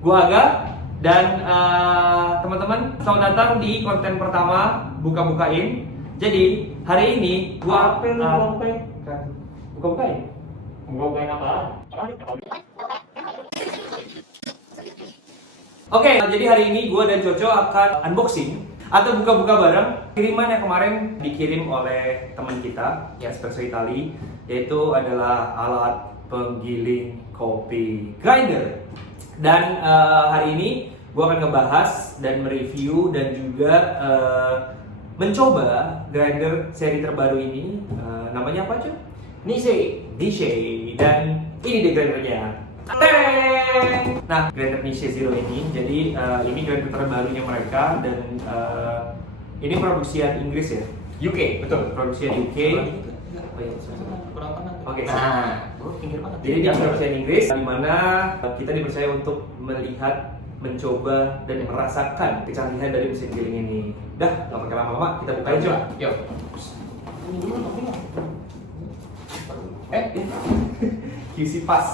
Gua Aga dan teman-teman selamat datang di konten pertama buka-bukain. Jadi hari ini gua buka-bukain. Buka-bukain apaan? Oke, jadi hari ini gua dan Coco akan unboxing atau buka-buka bareng kiriman yang kemarin dikirim oleh teman kita, ya Espresso Italy, yaitu adalah alat penggiling kopi grinder. Dan hari ini gue akan ngebahas dan mereview dan juga mencoba grinder seri terbaru ini. Namanya apa cuy? Nisei. Dan ini deh grindernya. Teng! Nah, grinder Nisei Zero ini, jadi ini grinder terbarunya mereka dan ini produksian Inggris ya? UK, betul. Produksian UK. Kurang tengah. Oke. Nah, gue pinggir banget. Jadi di produksian Inggris, di mana kita dipercaya untuk melihat, mencoba dan merasakan kecanggihan dari mesin giling ini. Dah, nggak pakai lama-lama, kita bukain coba. Yuk. QC pas.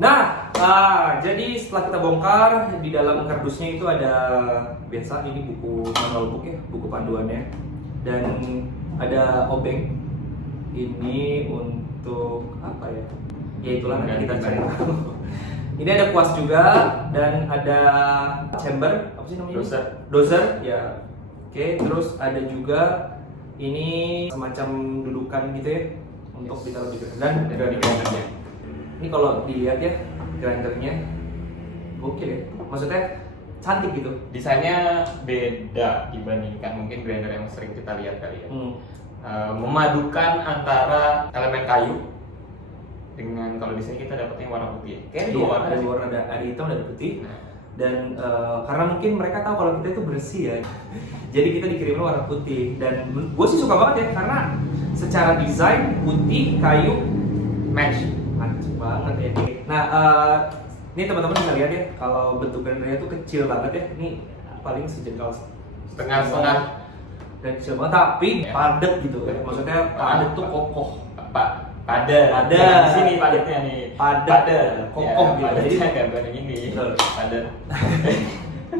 Nah, jadi setelah kita bongkar, di dalam kardusnya itu ada biasa ini buku manual book ya, buku panduannya, dan ada obeng. Ini untuk apa ya? Ya itulah nanti kita cari. Ini ada kuas juga dan ada chamber, apa sih namanya? Dozer, ya. Oke, terus ada juga ini semacam dudukan gitu ya untuk ditaruh di dan di grindernya. Ini kalau dilihat ya grindernya, oke deh. Maksudnya cantik gitu. Desainnya beda dibandingkan mungkin grinder yang sering kita lihat kali ya. Memadukan antara elemen kayu dengan kalau di sini kita dapetnya warna putih. Kayaknya dua warna, ada hitam dan putih. Dan karena mungkin mereka tahu kalau kita itu bersih ya, jadi kita dikirim warna putih. Dan gue sih suka banget ya karena secara desain putih kayu match banget ya. Nah, ini teman-teman bisa lihat ya kalau bentuk grindernya tuh kecil banget ya. Ini paling sejengkal setengah dan kecil banget, tapi padat gitu. Maksudnya padat tuh kokoh. Padat. Di sini padatnya nih. Padat, kokoh ya, gitu. Jadi gambar ini. Padat.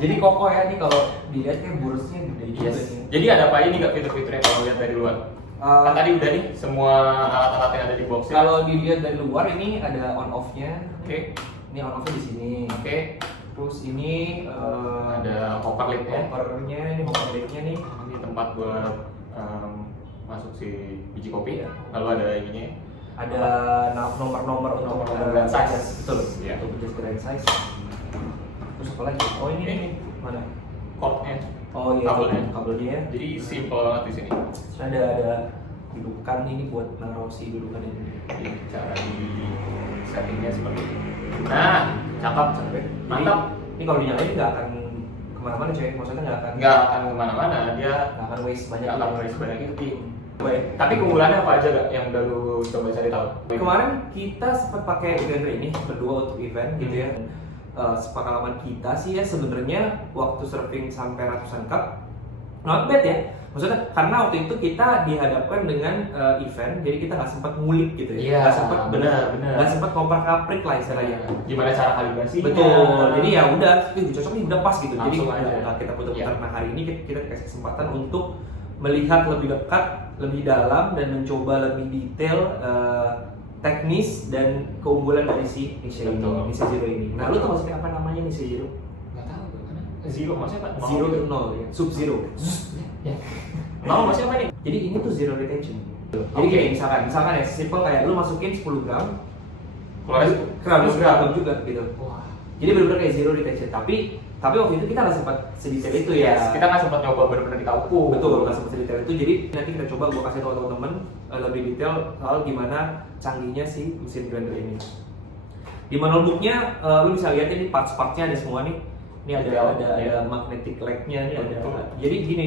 Jadi kokoh ya nih kalau dilihat kayak burusnya gede gitu. Yes. Jadi ada apa ini nggak fitur-fiturnya kalau lihat dari luar? Kan tadi udah nih semua alat-alat yang ada di box. Kalau dilihat dari luar ini ada on off-nya. Oke. Ini on off-nya di sini. Oke. Terus ini ada hopper lid-nya. Ini hopper lid-nya nih. Ini tempat buat masuk si biji kopi. Lalu ada ininya. Ada nomor-nomor untuk grand size. Betul. Ya. Untuk just grand size. Terus apa lagi? Oh ini mana? Cord-nya. Oh iya, kabelnya. Jadi simple banget di sini. Terus ada dudukan ini buat naruh si dudukan ini. Jadi cara di settingnya seperti ini. Nah, cakep. Mantap. Ini kalau dinyalain nggak akan kemana-mana coy. Maksudnya nggak akan kemana-mana. Dia nggak akan waste banyak. nggak akan waste banyak itu. Tapi keunggulannya apa aja gak yang udah lu coba cari tahu? Kemarin kita sempat pakai grinder ini berdua untuk event gitu ya. Sepengalaman kita sih ya sebenarnya waktu surfing sampai ratusan cup not bad ya. Maksudnya karena waktu itu kita dihadapkan dengan event, jadi kita nggak sempat ngulik gitu ya. Iya, Nggak sempat benar. Nggak sempat ngoper-kaprik lah istilahnya. Gimana cara kalibrasinya? Betul. Jadi ya udah, cocok nih udah pas gitu. Jadi Langsung aja. kita putar-putar. Iya. Nah hari ini kita dikasih kesempatan untuk melihat lebih dekat, lebih dalam dan mencoba lebih detail teknis dan keunggulan dari si Nisei Zero ini. Nah, lu tau maksudnya apa namanya Nisei Zero? Nggak tahu, karena zero maksudnya apa? Zero to nol ya, sub zero. Ya. Mau maksudnya apa nih? Jadi ini tuh zero retention. Jadi Oke. kayak misalkan ya, simple kayak lu masukin 10 gram, Keluar 100 gram juga gitu. Wah. Jadi benar-benar kayak zero retention. Tapi waktu itu kita nggak sempat sedetail itu ya. Kita nggak sempat nyoba benar-benar di tauku. Betul, nggak sempat sedetail itu. Jadi nanti kita coba gua kasih tahu teman-teman lebih detail soal gimana canggihnya si mesin grinder ini. Di manual booknya lu bisa lihat ini parts-partsnya ada semua nih. Ini ada magnetic leg-nya nih ada. Jadi gini,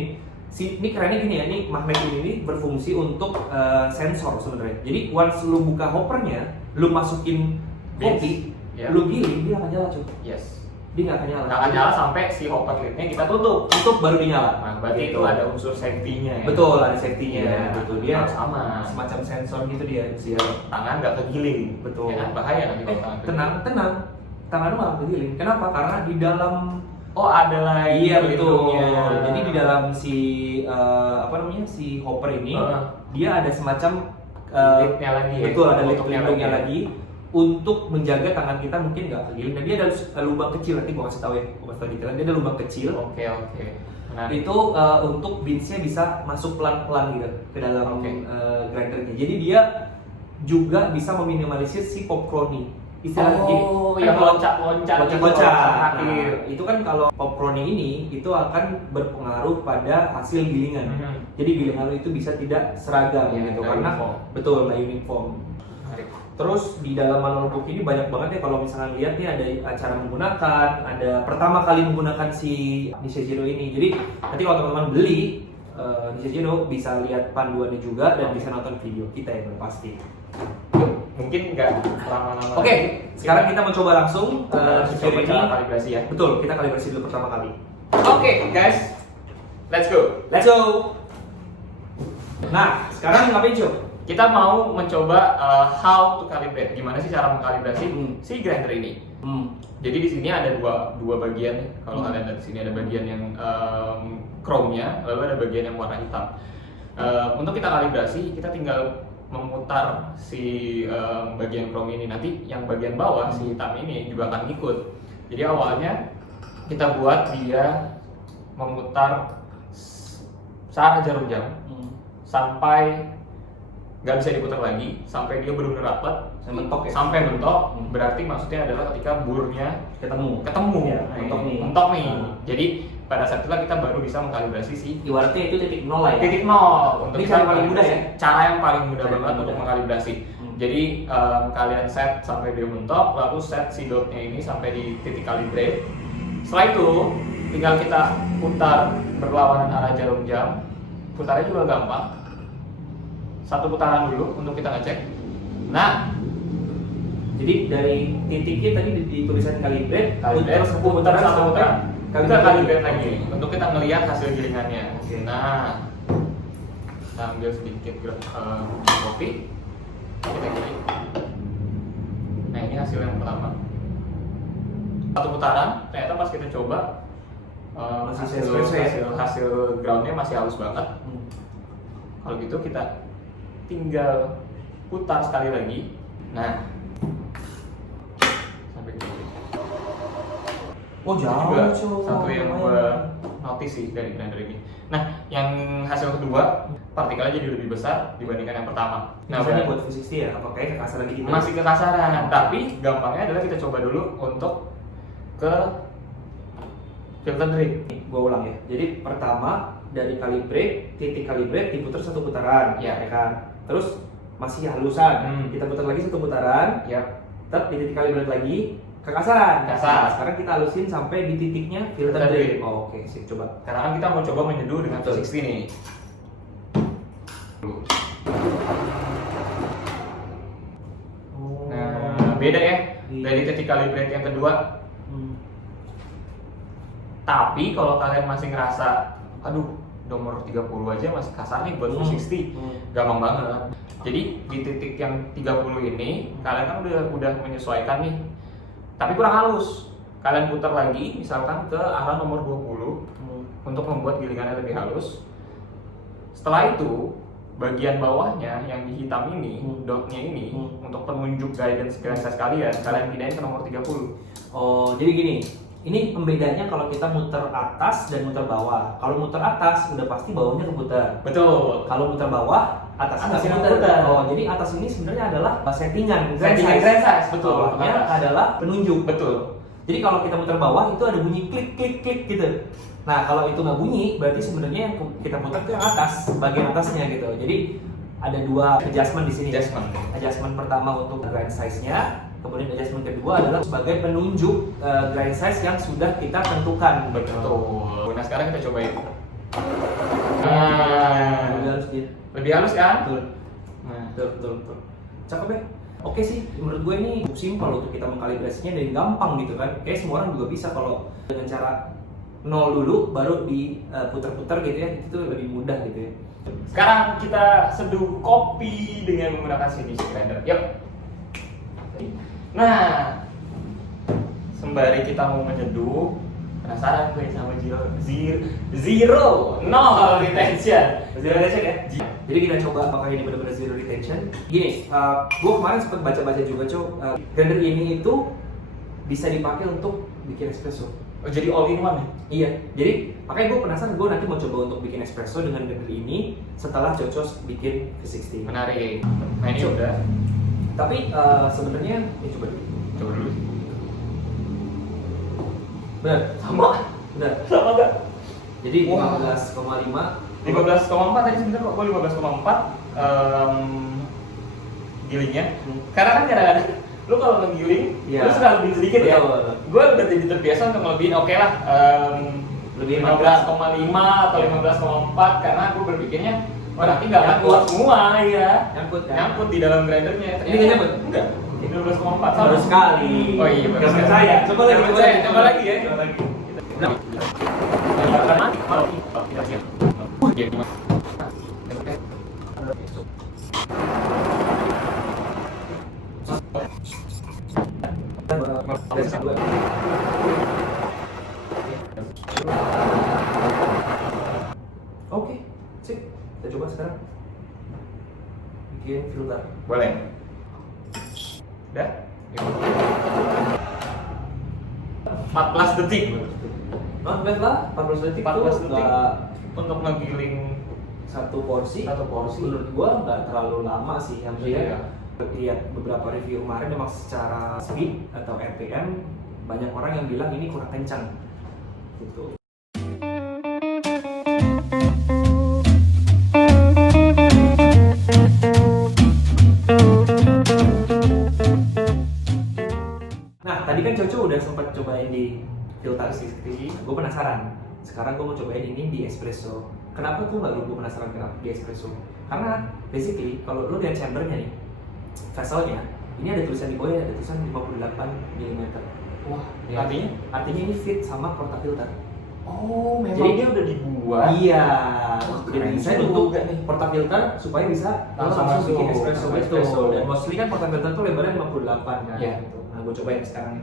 ini kerennya gini ya, ini magnet ini berfungsi untuk sensor sebenarnya. Jadi once lu buka hoppernya, lu masukin kopi, lu giling dia akan nyala cuy. Yes. dia nggak akan nyala. Nggak akan nyala sampai si hopper lidnya kita tutup. Tutup baru dinyala. Nah, berarti itu ada unsur safety-nya ya. Betul, ada safety-nya. Iya, Betul, dia sama. semacam sensor gitu dia. Tangan nggak kegiling. Betul. Ya kan bahaya nanti kalau tangan kegiling. tenang. Tangan lu nggak kegiling. Kenapa? Karena di dalam ada lagi iya betul. pelindungnya. Jadi di dalam si si hopper ini dia ada semacam lidnya lagi ya. Betul, ada lid Tutupnya pelindungnya lagi. lagi untuk menjaga tangan kita mungkin nggak kegiling. Dan dia ada lubang kecil, nanti gua kasih tahu ya, gua kasih tahu detailnya. Dia ada lubang kecil. Oke. Nah, Itu untuk beadsnya bisa masuk pelan-pelan gitu ke dalam grindernya. Jadi dia juga bisa meminimalisir si pop crony. yang loncat-loncat Nah, itu kan kalau pop crony ini itu akan berpengaruh pada hasil gilingan. Jadi gilingan lu itu bisa tidak seragam gitu karena uniform. Betul, nggak uniform. Terus di dalam manual book ini banyak banget ya kalau misalkan lihat nih ada cara menggunakan, ada pertama kali menggunakan si Nishijiro ini. Jadi nanti kalau teman-teman beli Nishijiro bisa lihat panduannya juga dan bisa nonton video kita yang pasti. Mungkin nggak lama-lama. Oke, sekarang kita mencoba langsung coba cara kalibrasi ya. Betul, kita kalibrasi dulu pertama kali. Oke, guys, let's go. Let's go. Nah, sekarang ngapain Cuk? Kita mau mencoba how to calibrate. Gimana sih cara mengkalibrasi si grinder ini? Jadi di sini ada dua bagian. Kalau kalian lihat di sini ada bagian yang chrome-nya, lalu ada bagian yang warna hitam. Untuk kita kalibrasi, kita tinggal memutar si bagian chrome ini. Nanti yang bagian bawah si hitam ini juga akan ikut. Jadi awalnya kita buat dia memutar searah jarum jam sampai nggak bisa diputar lagi, sampai dia benar-benar rapat mentok ya? Sampai mentok. Berarti maksudnya adalah ketika burnya ketemu ya, mentok nih. Jadi pada saat itulah kita baru bisa mengkalibrasi si ibaratnya itu titik nol lah ya. titik nol. Untuk ini cara paling mudah ya. Cara yang paling mudah banget untuk mengkalibrasi. Jadi kalian set sampai dia mentok, lalu set si dotnya ini sampai di titik calibrate. Setelah itu tinggal kita putar berlawanan arah jarum jam. Putarnya juga gampang. Satu putaran dulu untuk kita ngecek. Nah, jadi dari titiknya tadi di tulisan calibrate, satu putaran kita calibrate lagi untuk kita ngelihat hasil gilingannya. Nah, kita ambil sedikit kopi, kita giling. Nah, ini hasil yang pertama. Satu putaran, ternyata pas kita coba hasil groundnya masih halus banget. Kalau gitu kita tinggal putar sekali lagi. Nah, sampai gitu. Oh jauh juga Cuk. satu yang gua notice sih dari grinder ini. Nah, yang hasil kedua partikelnya jadi lebih besar dibandingkan yang pertama. Nah, Misalnya buat V60 ya, apakah kekasaran dikit? masih kekasaran, tapi gampangnya adalah kita coba dulu untuk ke filter drip. Gua ulang ya. Jadi pertama dari calibrate, titik calibrate diputar satu putaran, ya kan? Terus masih halusan, kita putar lagi satu putaran, tetap di titik calibrate lagi, kekasaran. Nah, sekarang kita halusin sampai di titiknya filter drip. Oh, oke, sip, coba. Karena kan kita mau coba menyeduh dengan V60 nih. Nah, beda ya dari titik calibrate yang kedua. Tapi kalau kalian masih ngerasa, aduh, nomor 30 aja masih kasar nih buat V60, gampang banget. Jadi di titik yang 30 ini kalian kan udah menyesuaikan nih, tapi kurang halus. Kalian putar lagi misalkan ke arah nomor 20 untuk membuat gilingannya lebih halus. Setelah itu bagian bawahnya yang di hitam ini, dotnya ini, untuk penunjuk guidance size kalian pindahin ke nomor 30. Oh, jadi gini. Ini pembedanya kalau kita muter atas dan muter bawah. Kalau muter atas udah pasti bawahnya keputar. Betul. Kalau muter bawah atasnya keputar. Oh, jadi atas ini sebenarnya adalah settingan grand size. Betul. Bawahnya adalah penunjuk. Betul. Jadi kalau kita muter bawah itu ada bunyi klik klik klik gitu. Nah, kalau itu nggak bunyi berarti sebenarnya yang kita putar itu yang atas, bagian atasnya gitu. Jadi ada dua adjustment di sini. Adjustment pertama untuk grind size-nya. Kemudian adjustment kedua adalah sebagai penunjuk grind size yang sudah kita tentukan. Betul. Nah, sekarang kita cobain. Lebih halus dia. Lebih halus kan? Betul. Nah, betul. Cakep ya? Oke sih, menurut gue ini simpel untuk kita mengkalibrasinya dan gampang gitu kan. Kayak semua orang juga bisa kalau dengan cara nol dulu baru diputar-putar gitu ya, itu lebih mudah gitu ya. Sekarang kita seduh kopi dengan menggunakan CNC grinder. Yuk. Nah, sembari kita mau menyeduh, penasaran gue sama zero nol retention. Zero retention ya? Jadi kita coba apakah ini benar-benar zero retention. Gini, gue kemarin sempat baca-baca juga grinder ini itu bisa dipakai untuk bikin espresso. Oh, jadi all in one ya? Iya, jadi makanya gue penasaran, gue nanti mau coba untuk bikin espresso dengan grinder ini setelah Cocos bikin V60. Menarik. Nah ini udah. Tapi sebenarnya, ini coba dulu. Coba dulu. Benar, Sama. benar. Sama enggak? Jadi Wah. 15,5. 15,4 tadi sebenarnya kok gue 15,4 gilingnya. Karena kan kadang-kadang lu kalau ngegiling, Iya. lu suka lebih sedikit ya. Betul. Gue udah jadi terbiasa untuk ngelebihin, oke lah, Lebih 15,5 atau 15,4 karena gue berpikirnya, wah nanti nggak akan keluar semua ya. Nyangkut kan? Nyangkut di dalam grindernya. Ini nggak nyangkut? Enggak. 15,4 Baru sekali. Oh iya, baru Nggak sekali. percaya. Coba lagi, Nggak percaya. Coba lagi ya. Coba lagi. Oke, sip. Kita coba sekarang bikin filter. Boleh. Udah? 14 detik. Not bad lah, 14 detik 14 tuh detik nggak untuk ngegiling satu porsi. Satu porsi. Menurut gua nggak terlalu lama sih. Yang Iya. lihat beberapa review kemarin memang secara speed atau RPM banyak orang yang bilang ini kurang kencang. Gitu. Nah, tadi kan Coco udah sempat cobain di filter sih. Gue penasaran. Sekarang gue mau cobain ini di espresso. Kenapa tuh nggak gue penasaran kenapa di espresso? Karena basically kalau lu lihat chambernya nih, vesselnya, ini ada tulisan di bawahnya, ada tulisan 58 mm. Wah, Ya. Artinya ini fit sama portafilter. Oh, memang Jadi- dia udah dibuat. Iya. Wah, Jadi keren desain juga untuk nih. portafilter supaya bisa Langsung langsung bikin masuk. espresso Langsung itu. espresso. Dan mostly kan portafilter tuh lebarnya 58 kan. Iya. Gitu. Nah, gue cobain sekarang.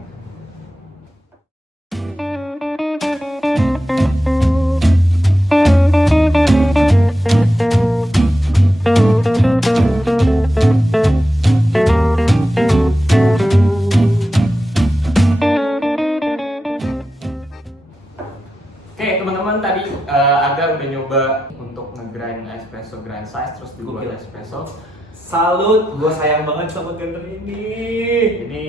Oke, teman-teman tadi Aga udah nyoba untuk ngegrind espresso grind size terus dibuat Gokil. espresso. Salut, gue sayang banget sama grinder ini. Ini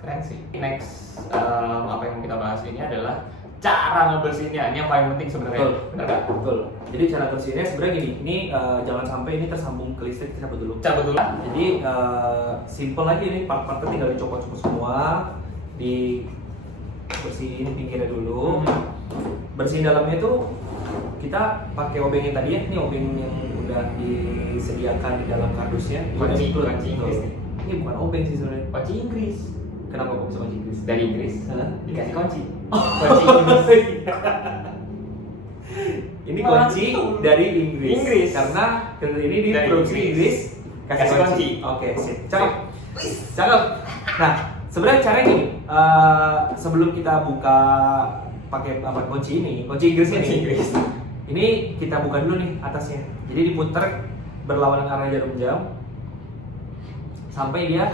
keren sih. Next apa yang kita bahas ini adalah cara ngebersihinnya. Ini yang paling penting sebenarnya. Betul, Benar nggak? betul. Jadi cara bersihnya sebenarnya gini, ini jangan sampai ini tersambung ke listrik, kita cabut dulu. Cabut dulu. Jadi simple aja ini, part-partnya tinggal dicopot-copot semua, bersihin pinggirnya dulu. Bersihin dalamnya itu kita pakai obeng yang tadi ya, ini obeng yang udah disediakan di dalam kardusnya. Kunci Betul, Inggris betul. nih. Ini bukan obeng sih sebenarnya. Kunci Inggris. Kenapa kok bisa kunci Inggris? Dari Inggris. Hah? Dikasih kunci. Oh, Kunci Inggris. Ini kunci Mantul. dari Inggris. Inggris. Karena grinder ini Dari diproduksi Inggris. Inggris, Kasih kunci. Oke, sip. Cakep. Cakep. Nah, sebenarnya caranya gini, sebelum kita buka pakai apa kunci ini, kunci Inggris Kunci ini. Inggris. Ini kita buka dulu nih atasnya. Jadi diputar berlawanan arah jarum jam sampai dia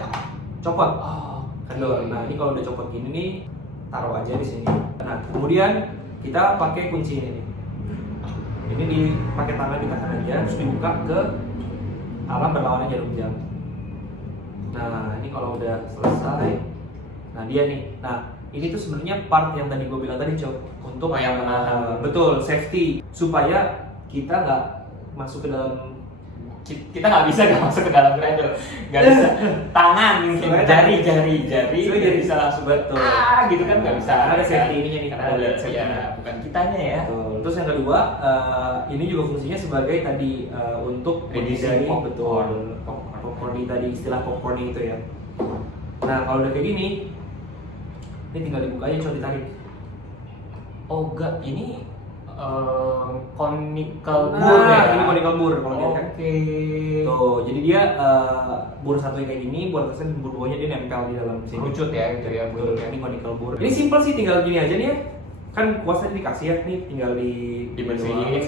copot. Oh, Kendor. Nah, ini kalau udah copot gini nih, taruh aja di sini. Nah, kemudian kita pakai kunci ini nih. Ini dipakai tangan ditahan aja, terus dibuka ke arah berlawanan jarum jam. Nah, ini kalau udah selesai, nah dia nih. Nah, ini tuh sebenarnya part yang tadi gue bilang tadi, Cok, untuk Oh, yang menahan. betul safety supaya kita nggak masuk ke dalam kita nggak bisa nggak masuk ke dalam grinder, nggak bisa tangan mungkin jari nggak bisa langsung betul gitu kan nggak bisa, ada safety ininya nih, karena kita ada lihat safety ya bukan kitanya ya. betul. Terus yang kedua ini juga fungsinya sebagai tadi untuk Reducing menghindari betul popcorn. popcorn tadi istilah popcorn itu ya. Nah kalau udah kayak gini ini tinggal dibuka aja, coba ditarik. Oh enggak, ini conical Nah, bur ya. ini conical bur kalau dia kan. Oke. Tuh, jadi dia bur satu kayak gini, bur atasnya bur bawahnya dia nempel di dalam sini. Kerucut ya gitu ya Betul, burnya. ini conical bur. Ini simple sih, tinggal gini aja nih ya. Kan kuasanya dikasih ya, nih tinggal Dibersihin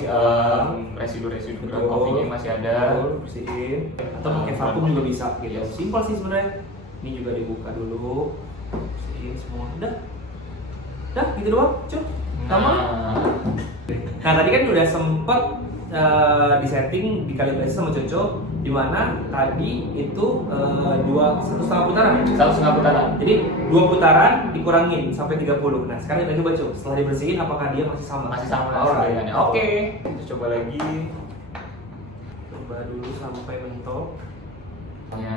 residu-residu Betul. kopinya yang masih ada. Betul, bersihin. Atau pakai vakum juga bisa gitu. Yes. Simple sih sebenarnya. Ini juga dibuka dulu. Bersihin semua. Udah gitu doang, cuy. Gampang. Nah tadi kan udah sempet disetting, dikalibrasi sama Coco, dimana tadi itu 1,5 putaran ya? 1,5 putaran. Jadi 2 putaran dikurangin sampai 30. Nah sekarang kita coba coba setelah dibersihin apakah dia masih sama? Masih sama Alright. sebenarnya. Oke. Kita coba lagi. Coba dulu sampai mentok. Ya.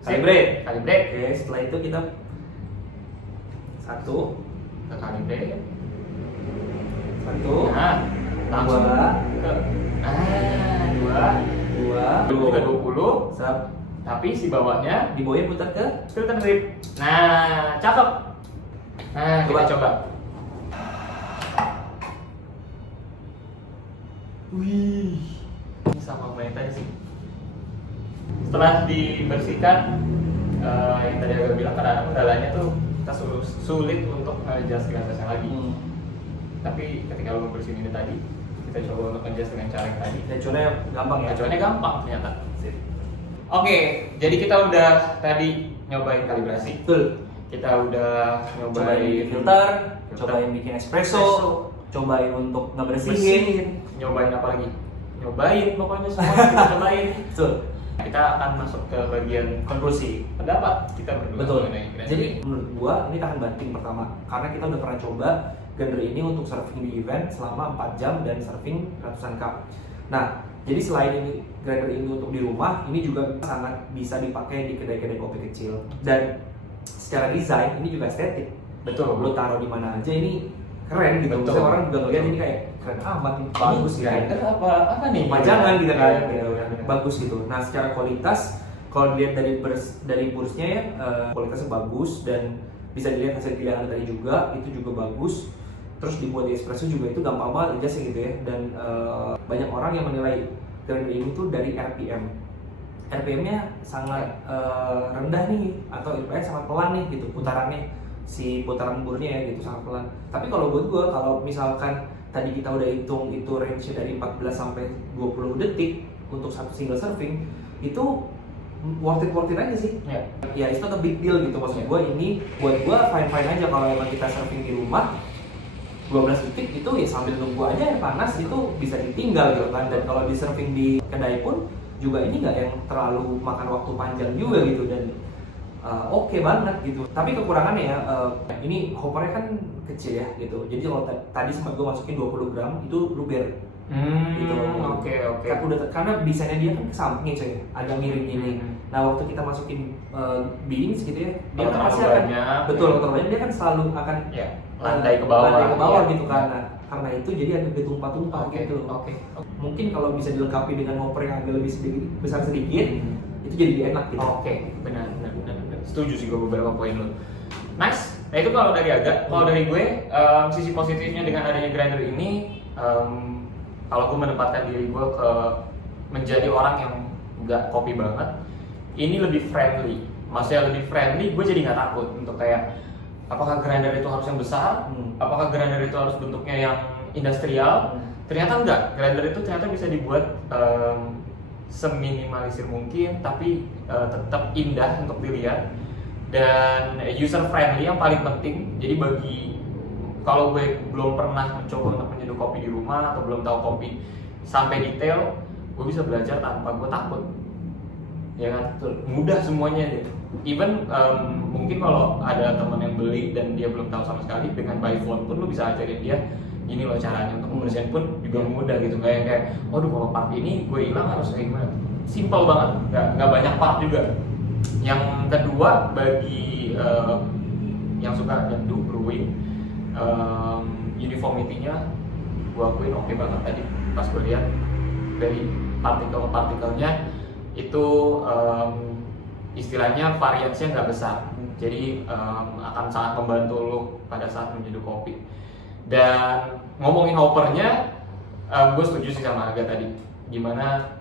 Calibrate. Calibrate. Oke, setelah itu kita satu, Kita calibrate. nah, Langsung dua, ke dua. dua, Juga 20. Sap. Tapi si bawahnya Di bawahnya putar ke filter drip. Nah, cakep. Nah, kita coba. Wih, ini sama main tadi sih. Setelah dibersihkan, yang tadi aku bilang kadang kendalanya tuh kita sulit untuk adjust gasnya lagi. Tapi ketika lo bersihin ini tadi, kita coba untuk adjust dengan cara yang tadi. Gacornya gampang ya? Gacornya gampang ternyata. Oke, jadi kita udah tadi nyobain kalibrasi. Betul. Kita udah Cobain bikin filter, cobain bikin espresso, cobain untuk ngebersihin. Nyobain apa lagi? Nyobain pokoknya semua kita cobain. Betul. Kita akan masuk ke bagian Konklusi. pendapat kita berdua. Betul. mengenai grinder. Jadi menurut gua ini tahan banting pertama, karena kita udah pernah coba grinder ini untuk serving di event selama 4 jam dan serving ratusan cup. Nah, jadi selain ini grinder ini untuk di rumah, ini juga sangat bisa dipakai di kedai-kedai kopi kecil. Dan secara desain ini juga estetik. Betul. Lo taruh di mana aja ini keren gitu. Betul. Maksudnya orang juga ngeliat ini kayak keren amat, ini bagus gitu. grinder apa nih? Pajangan gitu kan, Iya, gitu. benar, benar. Bagus gitu. Nah secara kualitas, kalau dilihat dari bursnya ya, kualitasnya bagus dan bisa dilihat hasil pilihan tadi juga itu juga bagus. Terus dibuat di espresso juga itu gampang banget aja sih gitu ya. Dan banyak orang yang menilai grinder ini tuh dari RPM. RPM-nya sangat rendah nih, atau RPM sangat pelan nih gitu putarannya, si putaran burnya ya gitu sangat pelan. Tapi kalau buat gue, kalau misalkan tadi kita udah hitung itu range dari 14 sampai 20 detik untuk satu single serving, itu worth it aja sih. Ya itu not a big deal gitu, maksud gue ini buat gue fine aja kalau emang kita serving di rumah 12 detik itu ya sambil nunggu aja air panas itu bisa ditinggal gitu kan. Dan kalau di serving di kedai pun juga ini nggak yang terlalu makan waktu panjang juga gitu, dan oke banget gitu. Tapi kekurangannya ya, ini hoppernya kan kecil ya gitu. Jadi kalau tadi sempat gue masukin 20 gram itu luber gitu. Oke. Kan udah karena desainnya dia kan ke sampingnya coy, ada miring gini. Nah waktu kita masukin beans gitu ya, dia Kalau kan pasti terlalu akan banyak, betul kalau terlalu banyak dia kan selalu akan Ya, landai ke bawah. Iya. gitu kan. Nah, karena itu jadi agak ketumpah-tumpah gitu. Oke. Mungkin kalau bisa dilengkapi dengan hopper yang agak lebih besar sedikit, itu jadi lebih enak gitu. Oke, benar. Setuju sih gue beberapa poin lo. Nice. Nah itu kalau dari Aga, kalau dari gue sisi positifnya dengan adanya grinder ini, kalau gue menempatkan diri gue ke menjadi orang yang nggak kopi banget, ini lebih friendly. Maksudnya lebih friendly, gue jadi nggak takut untuk kayak apakah grinder itu harus yang besar, apakah grinder itu harus bentuknya yang industrial. Ternyata enggak, grinder itu ternyata bisa dibuat seminimalisir mungkin, tapi tetap indah untuk dilihat dan user friendly yang paling penting. Jadi bagi kalau gue belum pernah mencoba untuk menyeduh kopi di rumah atau belum tahu kopi sampai detail, gue bisa belajar tanpa gue takut, ya kan? Mudah semuanya deh. Even mungkin kalau ada teman yang beli dan dia belum tahu sama sekali, dengan by phone pun lo bisa ajarin dia gini loh caranya untuk membersihkan pun juga mudah gitu. Kayak waduh kalau part ini gue hilang harus kayak gimana? simple banget, nggak banyak part juga. Yang kedua bagi yang suka nyeduh brewing, uniformity-nya gua akuin oke banget tadi pas gue lihat dari partikelnya itu istilahnya variasinya nggak besar, jadi akan sangat membantu lo pada saat menyeduh kopi. Dan ngomongin hoppernya, gue setuju sih sama Aga tadi, gimana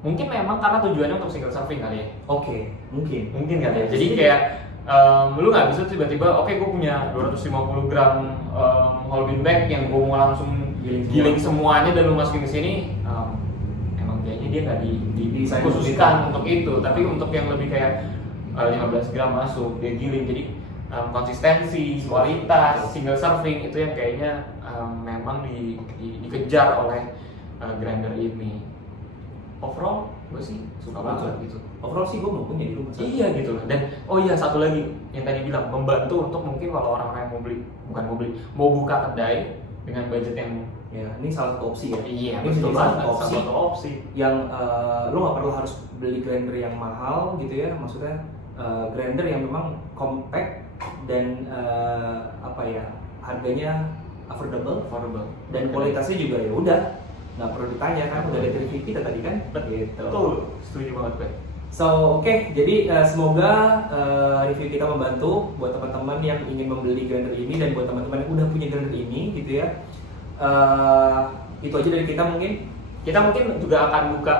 mungkin memang karena tujuannya untuk single serving kali ya. Oke, mungkin Kan ya. Jadi kayak lu nggak bisa tiba-tiba oke gue punya 250 gram whole bean bag yang gue mau langsung giling semuanya dan lu masukin ke sini. Emang kayaknya dia nggak dikhususkan untuk itu, tapi untuk yang lebih kayak 15 gram masuk dia giling. Jadi konsistensi, kualitas, single serving itu yang kayaknya memang dikejar oleh grinder ini. Overall gue sih suka banget gitu. Overall sih gue mau punya di rumah. Iya gitu loh. Dan oh iya satu lagi yang tadi bilang, membantu untuk mungkin kalau orang-orang yang mau buka kedai dengan budget yang ya, ini salah satu opsi ya. iya Ini betul salah banget, satu salah satu opsi. yang lo nggak perlu harus beli grinder yang mahal gitu ya, maksudnya grinder yang memang compact dan apa ya, harganya affordable dan kualitasnya juga ya udah nggak perlu ditanya kan, udah ada review kita tadi kan. Betul, setuju banget Ben. So oke, jadi semoga review kita membantu buat teman-teman yang ingin membeli grinder ini dan buat teman-teman yang udah punya grinder ini gitu ya. Itu aja dari kita mungkin. Kita mungkin juga akan buka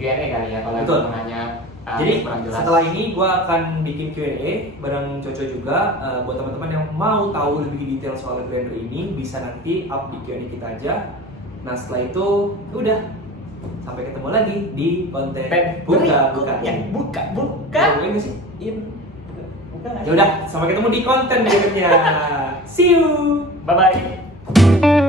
Q&A kali ya kalau Betul. mau nanya. Jadi kurang jelas. setelah ini gue akan bikin Q&A bareng Coco juga buat teman-teman yang mau tahu lebih detail soal grinder ini bisa nanti up di Q&A kita aja. Nah setelah itu udah sampai ketemu lagi di konten buka. Boleh nggak sih? Ya udah, sampai ketemu di konten berikutnya. See you. Bye bye.